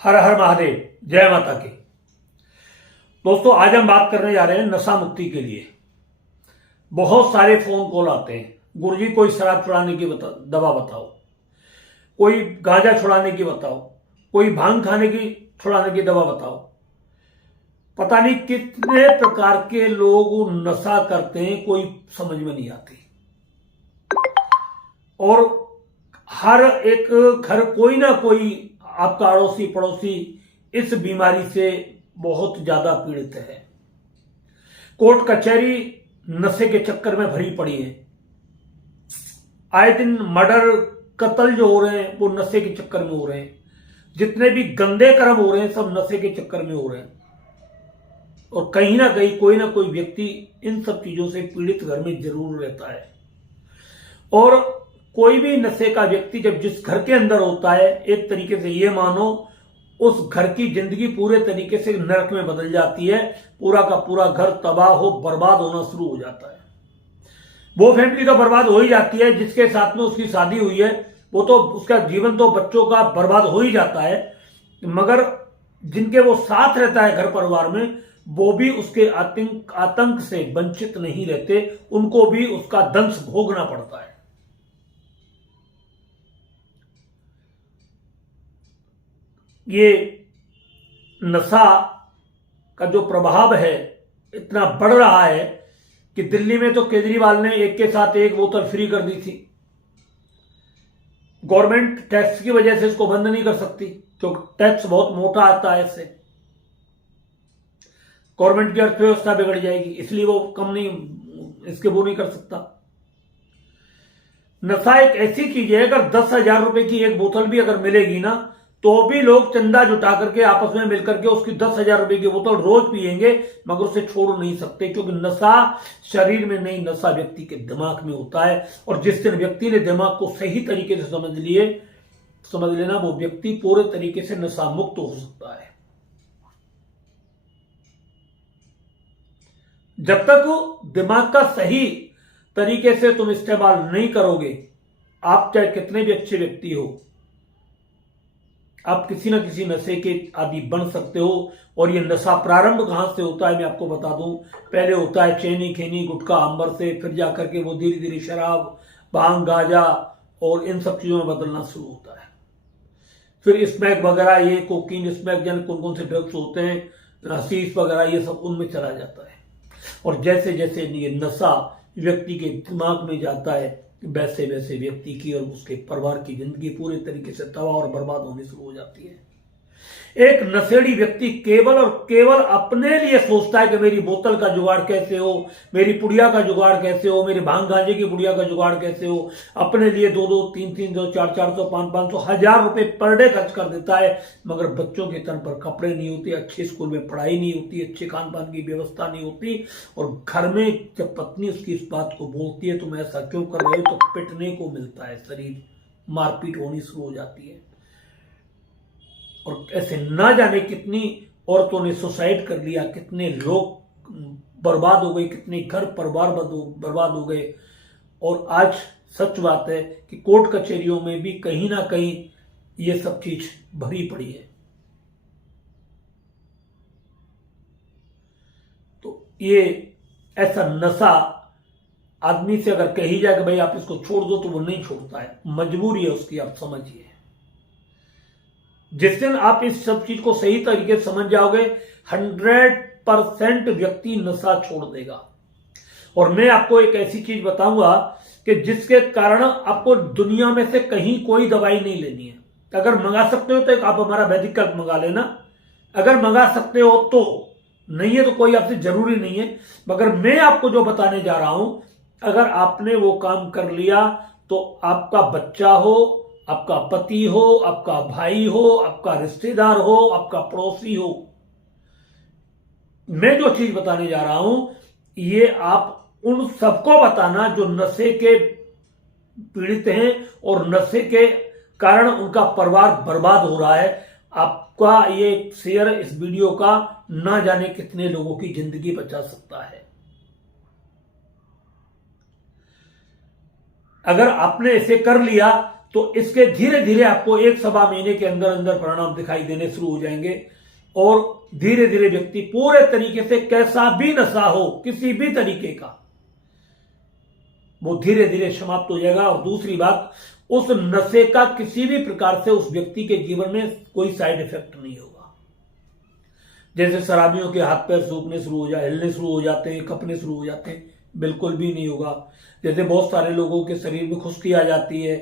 हर हर महादेव, जय माता की। दोस्तों, आज हम बात करने जा रहे हैं नशा मुक्ति के लिए। बहुत सारे फोन कॉल आते हैं, गुरुजी कोई शराब छुड़ाने की दवा बताओ, कोई गांजा छुड़ाने की बताओ, कोई भांग खाने की छुड़ाने की दवा बताओ। पता नहीं कितने प्रकार के लोग नशा करते हैं, कोई समझ में नहीं आती। और हर एक घर कोई ना कोई आपका अड़ोसी पड़ोसी इस बीमारी से बहुत ज्यादा पीड़ित है। कोर्ट कचहरी नशे के चक्कर में भरी पड़ी है। आए दिन मर्डर कत्ल जो हो रहे हैं वो नशे के चक्कर में हो रहे हैं। जितने भी गंदे कर्म हो रहे हैं सब नशे के चक्कर में हो रहे हैं। और कहीं ना कहीं कोई ना कोई व्यक्ति इन सब चीजों से पीड़ित घर में जरूर रहता है। और कोई भी नशे का व्यक्ति जब जिस घर के अंदर होता है, एक तरीके से ये मानो उस घर की जिंदगी पूरे तरीके से नरक में बदल जाती है। पूरा का पूरा घर तबाह हो बर्बाद होना शुरू हो जाता है। वो फैमिली तो बर्बाद हो ही जाती है जिसके साथ में उसकी शादी हुई है, वो तो उसका जीवन तो बच्चों का बर्बाद हो ही जाता है। मगर जिनके वो साथ रहता है घर परिवार में, वो भी उसके आतंक से वंचित नहीं रहते, उनको भी उसका दंश भोगना पड़ता है। ये नशा का जो प्रभाव है इतना बढ़ रहा है कि दिल्ली में तो केजरीवाल ने एक के साथ एक बोतल फ्री कर दी थी। गवर्नमेंट टैक्स की वजह से इसको बंद नहीं कर सकती, क्योंकि टैक्स बहुत मोटा आता है। इससे गवर्नमेंट की अर्थव्यवस्था बिगड़ जाएगी, इसलिए वो कम नहीं इसके वो नहीं कर सकता। नशा एक ऐसी चीज है, अगर 10,000 रुपए की एक बोतल भी अगर मिलेगी ना, तो भी लोग चंदा जुटा करके आपस में मिलकर के उसकी 10,000 रुपए की बोतल रोज पिएंगे, मगर उसे छोड़ नहीं सकते। क्योंकि नशा शरीर में नहीं, नशा व्यक्ति के दिमाग में होता है। और जिस दिन व्यक्ति ने दिमाग को सही तरीके से समझ लेना, वो व्यक्ति पूरे तरीके से नशा मुक्त हो सकता है। जब तक दिमाग का सही तरीके से तुम इस्तेमाल नहीं करोगे, आप चाहे कितने भी अच्छे व्यक्ति हो, आप किसी ना किसी नशे के आदि बन सकते हो। और ये नशा प्रारंभ कहां से होता है मैं आपको बता दूं। पहले होता है चैनी, खैनी, गुटखा, अंबर से, फिर जाकर के वो धीरे धीरे शराब, भांग, गांजा और इन सब चीजों में बदलना शुरू होता है। फिर स्मैक वगैरह, ये कोकीन, स्मैक, जाने कौन कौन से ड्रग्स होते हैं, हशीश वगैरह, ये सब उनमें चला जाता है। और जैसे जैसे ये नशा व्यक्ति के दिमाग में जाता है, वैसे वैसे व्यक्ति की और उसके परिवार की जिंदगी पूरे तरीके से तबाह और बर्बाद होनी शुरू हो जाती है। एक नशेड़ी व्यक्ति केवल और केवल अपने लिए सोचता है कि मेरी बोतल का जुगाड़ कैसे हो, मेरी पुड़िया का जुगाड़ कैसे हो, मेरी भांग गांजे की पुड़िया का जुगाड़ कैसे हो। अपने लिए 2-2, 3-3, 400, 500, 1,000 रुपए पर डे खर्च कर देता है। मगर बच्चों के तन पर कपड़े नहीं होते, अच्छे स्कूल में पढ़ाई नहीं होती, अच्छे खान पान की व्यवस्था नहीं होती। और घर में जब पत्नी उसकी इस बात को बोलती है तुम ऐसा क्यों कर रहे हो, तो पिटने को मिलता है, शरीर मारपीट होनी शुरू हो जाती है। और ऐसे ना जाने कितनी औरतों ने सुसाइड कर लिया, कितने लोग बर्बाद हो गए, कितने घर परिवार बर्बाद हो गए। और आज सच बात है कि कोर्ट कचहरियों में भी कहीं ना कहीं ये सब चीज भरी पड़ी है। तो ये ऐसा नशा आदमी से अगर कही जाए कि भाई आप इसको छोड़ दो, तो वो नहीं छोड़ता है, मजबूरी है उसकी, आप समझिए। जिस दिन आप इस सब चीज को सही तरीके से समझ जाओगे, 100% व्यक्ति नशा छोड़ देगा। और मैं आपको एक ऐसी चीज बताऊंगा कि जिसके कारण आपको दुनिया में से कहीं कोई दवाई नहीं लेनी है। अगर मंगा सकते हो तो आप हमारा वैदिक कल्प मंगा लेना, अगर मंगा सकते हो तो, नहीं है तो कोई आपसे जरूरी नहीं है। मगर मैं आपको जो बताने जा रहा हूं, अगर आपने वो काम कर लिया तो आपका बच्चा हो, आपका पति हो, आपका भाई हो, आपका रिश्तेदार हो, आपका पड़ोसी हो, मैं जो चीज बताने जा रहा हूं ये आप उन सबको बताना जो नशे के पीड़ित हैं और नशे के कारण उनका परिवार बर्बाद हो रहा है। आपका ये शेयर इस वीडियो का ना जाने कितने लोगों की जिंदगी बचा सकता है। अगर आपने इसे कर लिया तो इसके धीरे धीरे आपको 1-1.25 महीने के अंदर अंदर परिणाम दिखाई देने शुरू हो जाएंगे और धीरे धीरे व्यक्ति पूरे तरीके से कैसा भी नशा हो किसी भी तरीके का वो धीरे धीरे समाप्त हो जाएगा। और दूसरी बात, उस नशे का किसी भी प्रकार से उस व्यक्ति के जीवन में कोई साइड इफेक्ट नहीं होगा। जैसे शराबियों के हाथ पैर सूखने शुरू हो जाए, हिलने शुरू हो जाते हैं, कपने शुरू हो जाते हैं, बिल्कुल भी नहीं होगा। जैसे बहुत सारे लोगों के शरीर में खुश्की आ जाती है,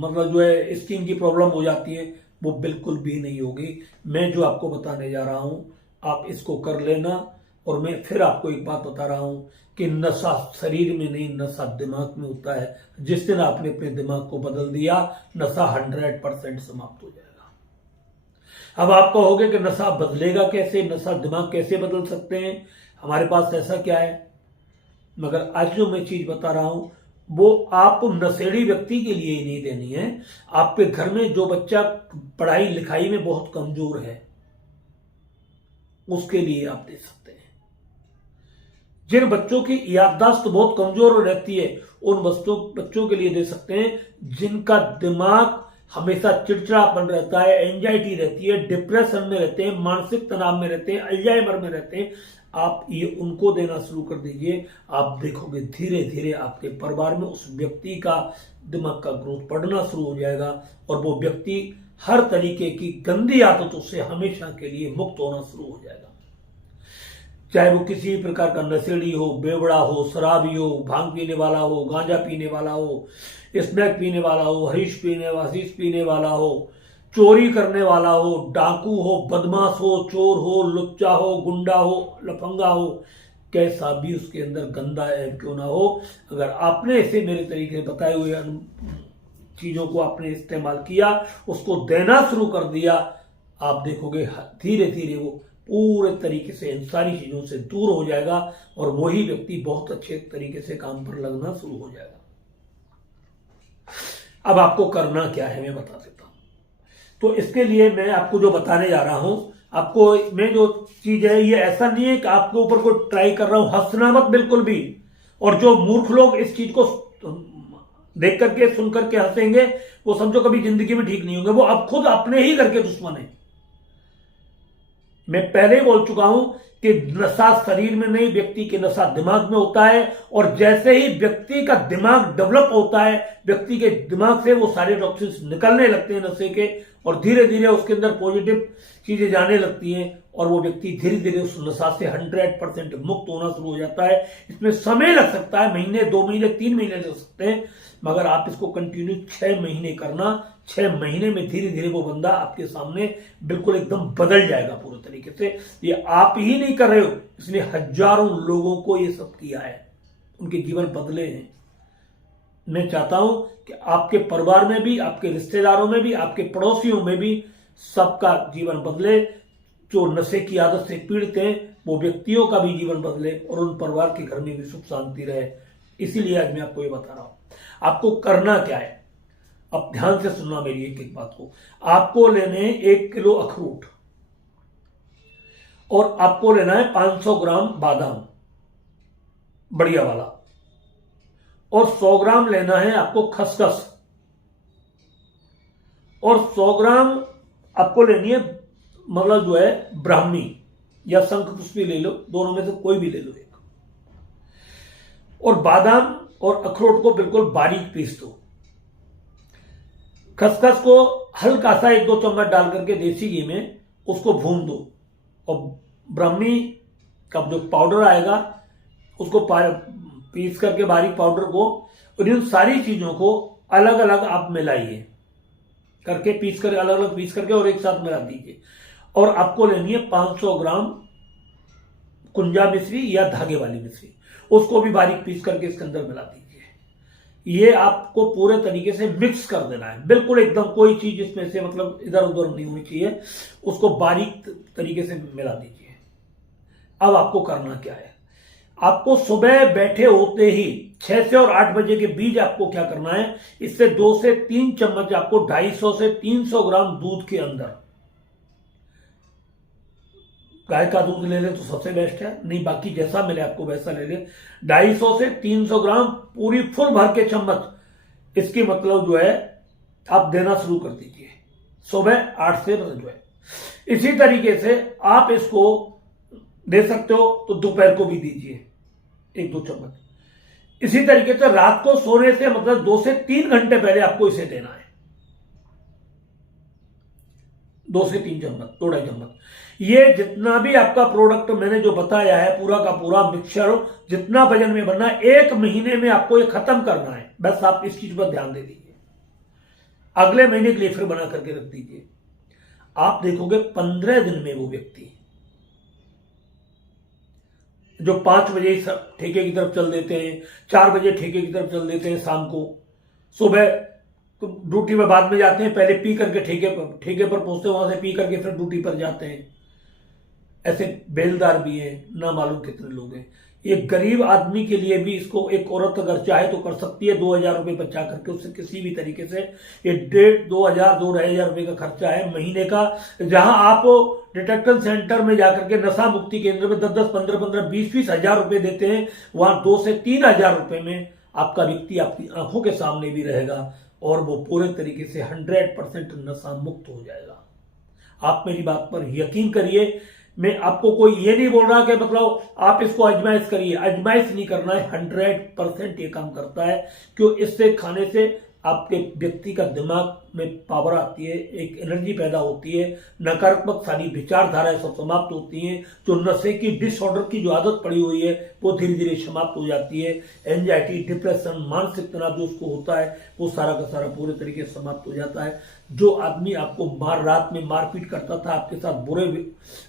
मतलब जो है स्किन की प्रॉब्लम हो जाती है, वो बिल्कुल भी नहीं होगी। मैं जो आपको बताने जा रहा हूं आप इसको कर लेना। और मैं फिर आपको एक बात बता रहा हूं कि नशा शरीर में नहीं, नशा दिमाग में होता है। जिस दिन आपने अपने दिमाग को बदल दिया, नशा 100% समाप्त हो जाएगा। अब आप कहोगे कि नशा बदलेगा कैसे, नशा दिमाग कैसे बदल सकते हैं, हमारे पास ऐसा क्या है? मगर आज जो मैं चीज बता रहा हूं वो आप नशेड़ी व्यक्ति के लिए ही नहीं देनी है। आपके घर में जो बच्चा पढ़ाई लिखाई में बहुत कमजोर है उसके लिए आप दे सकते हैं। जिन बच्चों की याददाश्त बहुत कमजोर रहती है उन बच्चों के लिए दे सकते हैं। जिनका दिमाग हमेशा चिड़चिड़ापन रहता है, एंजाइटी रहती है, डिप्रेशन में रहते हैं, मानसिक तनाव में रहते हैं, अल्जाइमर में रहते हैं, आप ये उनको देना शुरू कर दीजिए। आप देखोगे धीरे धीरे आपके परिवार में उस व्यक्ति का दिमाग का ग्रोथ बढ़ना शुरू हो जाएगा और वो व्यक्ति हर तरीके की गंदी आदतों से हमेशा के लिए मुक्त होना शुरू हो जाएगा। चाहे वो किसी भी प्रकार का नशेड़ी हो, बेवड़ा हो, शराबी हो, भांग पीने वाला हो, गांजा पीने वाला हो, स्मैक पीने वाला हो, हशीश पीने वाला हो, चोरी करने वाला हो, डाकू हो, बदमाश हो, चोर हो, लुच्चा हो, गुंडा हो, लफंगा हो, कैसा भी उसके अंदर गंदा ऐब क्यों ना हो, अगर आपने इसे मेरे तरीके से बताए हुए चीजों को आपने इस्तेमाल किया, उसको देना शुरू कर दिया, आप देखोगे धीरे धीरे वो पूरे तरीके से इन सारी चीजों से दूर हो जाएगा और वही व्यक्ति बहुत अच्छे तरीके से काम पर लगना शुरू हो जाएगा। अब आपको करना क्या है मैं बता देता हूं। तो इसके लिए मैं आपको जो बताने जा रहा हूं, आपको मैं जो चीज है ये ऐसा नहीं है कि आपके ऊपर कोई ट्राई कर रहा हूं, हंसना मत बिल्कुल भी। और जो मूर्ख लोग इस चीज को देख करके सुन करके हंसेंगे वो समझो कभी जिंदगी में ठीक नहीं होंगे, वो अब खुद अपने ही घर के दुश्मन है। मैं पहले ही बोल चुका हूं कि नशा शरीर में नहीं, व्यक्ति के नशा दिमाग में होता है। और जैसे ही व्यक्ति का दिमाग डेवलप होता है, व्यक्ति के दिमाग से वो सारे टॉक्सिन्स निकलने लगते हैं नशे के और धीरे धीरे उसके अंदर पॉजिटिव चीजें जाने लगती हैं और वो व्यक्ति धीरे धीरे उस नशा से 100% मुक्त होना शुरू हो जाता है। इसमें समय लग सकता है, महीने, 2 महीने, 3 महीने लग सकते हैं, मगर आप इसको कंटिन्यू 6 महीने करना। 6 महीने में धीरे धीरे वो बंदा आपके सामने बिल्कुल एकदम बदल जाएगा पूरे तरीके से। ये आप ही नहीं कर रहे हो, इसने हजारों लोगों को ये सब किया है, उनके जीवन बदले हैं। मैं चाहता हूं कि आपके परिवार में भी, आपके रिश्तेदारों में भी, आपके पड़ोसियों में भी सबका जीवन बदले। जो नशे की आदत से पीड़ित हैं वो व्यक्तियों का भी जीवन बदले और उन परिवार के घर में भी सुख शांति रहे। इसीलिए आज मैं आपको ये बता रहा हूं। आपको करना क्या है, अब ध्यान से सुनना मेरी एक एक बात को। आपको लेने 1 किलो अखरोट और आपको लेना है 500 ग्राम बादाम बढ़िया वाला, और 100 ग्राम लेना है आपको खसखस, और 100 ग्राम आपको लेनी है मतलब जो है ब्राह्मी या शंखपुष्पी ले लो, दोनों में से कोई भी ले लो एक। और बादाम और अखरोट को बिल्कुल बारीक पीस दो। खसखस को हल्का सा 1-2 चम्मच डाल करके देसी घी में उसको भून दो और ब्राह्मी का जो पाउडर आएगा उसको पीस करके बारीक पाउडर को, और इन सारी चीजों को अलग अलग आप मिलाइए करके, पीस कर अलग अलग पीस करके और एक साथ मिला दीजिए। और आपको लेनी है 500 ग्राम कुंजा मिश्री या धागे वाली मिश्री, उसको भी बारीक पीस करके इसके अंदर मिला दीजिए। ये आपको पूरे तरीके से मिक्स कर देना है, बिल्कुल एकदम कोई चीज इसमें से मतलब इधर उधर नहीं होनी चाहिए, उसको बारीक तरीके से मिला दीजिए। अब आपको करना क्या है, आपको सुबह बैठे होते ही 6 से और 8 बजे के बीच आपको क्या करना है, इससे 2 से 3 चम्मच आपको 250 से 300 ग्राम दूध के अंदर, गाय का दूध ले ले तो सबसे बेस्ट है, नहीं बाकी जैसा मिले आपको वैसा ले ले, 250 से 300 ग्राम पूरी फुल भर के चम्मच इसकी मतलब जो है आप देना शुरू कर दीजिए सुबह 8 से जो है। इसी तरीके से आप इसको दे सकते हो तो दोपहर को भी दीजिए 1-2 चम्मच। इसी तरीके से रात को सोने से मतलब 2 से 3 घंटे पहले आपको इसे देना है, 2 से 3 चम्मच, 2-2.5 चम्मच। ये जितना भी आपका प्रोडक्ट मैंने जो बताया है पूरा का पूरा मिक्सचर जितना वजन में बनना है 1 महीने में आपको ये खत्म करना है। बस आप इस चीज पर ध्यान दे दीजिए, अगले महीने के लिए फिर बना करके रख दीजिए। आप देखोगे 15 दिन में वो व्यक्ति जो 5 बजे ठेके की तरफ चल देते हैं, 4 बजे ठेके की तरफ चल देते हैं, शाम को सुबह तो ड्यूटी में बाद में जाते हैं, पहले पी करके ठेके पर पहुंचते, वहां से पी करके फिर ड्यूटी पर जाते हैं। ऐसे बेलदार भी हैं, ना मालूम कितने लोग हैं। एक गरीब आदमी के लिए भी इसको एक औरत अगर चाहे तो कर सकती है, 2,000 रुपये बचा करके उससे किसी भी तरीके से। ये 1,500-2,000 रुपये का खर्चा है महीने का, जहां आप डिटेक्शन सेंटर में जाकर के नशा मुक्ति केंद्र में 10-10, 15-15, 20-20 हजार रुपये देते हैं, वहां 2 से 3 हजार रुपये में आपका व्यक्ति आपकी आंखों के सामने भी रहेगा और वो पूरे तरीके से 100% नशा मुक्त हो जाएगा। आप मेरी बात पर यकीन करिए, मैं आपको कोई ये नहीं बोल रहा कि मतलब आप इसको आजमाइश करिए, आजमाइश नहीं करना है, 100% ये काम करता है। क्यों? इससे खाने से आपके व्यक्ति का दिमाग में पावर आती है, एक एनर्जी पैदा होती है, नकारात्मक सारी विचारधाराएं सब समाप्त होती हैं, जो नशे की डिसऑर्डर की जो आदत पड़ी हुई है वो धीरे धीरे समाप्त हो जाती है। एंजाइटी, डिप्रेशन, मानसिक तनाव जो उसको होता है वो सारा का सारा पूरे तरीके से समाप्त हो जाता है। जो आदमी आपको रात में मारपीट करता था, आपके साथ बुरे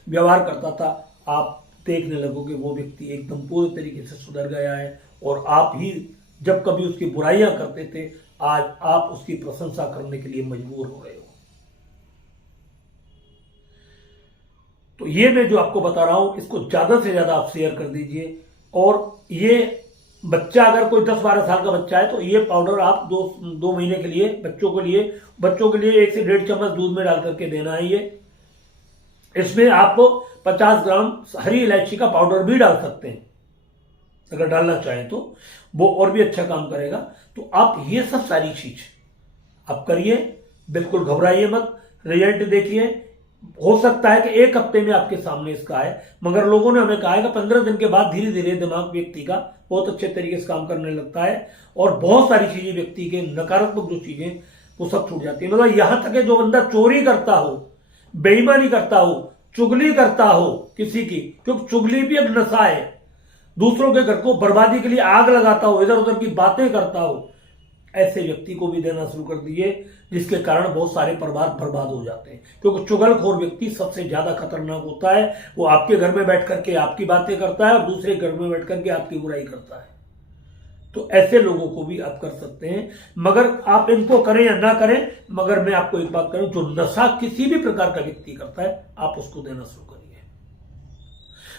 व्यवहार करता था, आप देखने लगोगे वो व्यक्ति एकदम पूरे तरीके से सुधर गया है। और आप ही जब कभी उसकी बुराइयां करते थे, आज आप उसकी प्रशंसा करने के लिए मजबूर हो रहे हो। तो ये मैं जो आपको बता रहा हूं इसको ज्यादा से ज्यादा आप शेयर कर दीजिए। और ये बच्चा अगर कोई 10-12 साल का बच्चा है तो ये पाउडर आप 2 महीने के लिए बच्चों के लिए 1 से 1.5 चम्मच दूध में डाल करके देना है। ये इसमें आप 50 ग्राम हरी इलायची का पाउडर भी डाल सकते हैं अगर डालना चाहें तो, वो और भी अच्छा काम करेगा। तो आप ये सब सारी चीज आप करिए, बिल्कुल घबराइए मत, रिजल्ट देखिए। हो सकता है कि 1 हफ्ते में आपके सामने इसका है, मगर लोगों ने हमें कहा है कि 15 दिन के बाद धीरे धीरे दिमाग व्यक्ति का बहुत अच्छे तरीके से काम करने लगता है और बहुत सारी चीजें व्यक्ति के नकारात्मक जो चीजें वो सब छूट जाती है। मतलब यहां तक कि जो बंदा चोरी करता हो, बेईमानी करता हो, चुगली करता हो किसी की, क्योंकि चुगली भी एक नशा है, दूसरों के घर को बर्बादी के लिए आग लगाता हो, इधर उधर की बातें करता हो, ऐसे व्यक्ति को भी देना शुरू कर दीजिए, जिसके कारण बहुत सारे परिवार बर्बाद हो जाते हैं। क्योंकि चुगलखोर व्यक्ति सबसे ज्यादा खतरनाक होता है। वो आपके घर में बैठ करके आपकी बातें करता है और दूसरे घर में बैठ करके आपकी बुराई करता है। तो ऐसे लोगों को भी आप कर सकते हैं, मगर आप इनको करें या ना करें, मगर मैं आपको एक बात करूं, जो नशा किसी भी प्रकार का व्यक्ति करता है आप उसको देना शुरू करिए।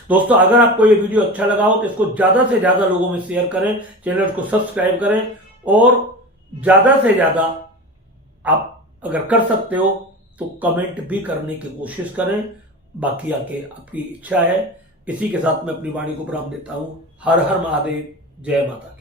दोस्तों, अगर आपको ये वीडियो अच्छा लगा हो तो इसको ज्यादा से ज्यादा लोगों में शेयर करें, चैनल को सब्सक्राइब करें और ज्यादा से ज्यादा आप अगर कर सकते हो तो कमेंट भी करने की कोशिश करें। बाकी आके आपकी इच्छा है। इसी के साथ मैं अपनी वाणी को विराम देता हूं। हर हर महादेव, जय माता।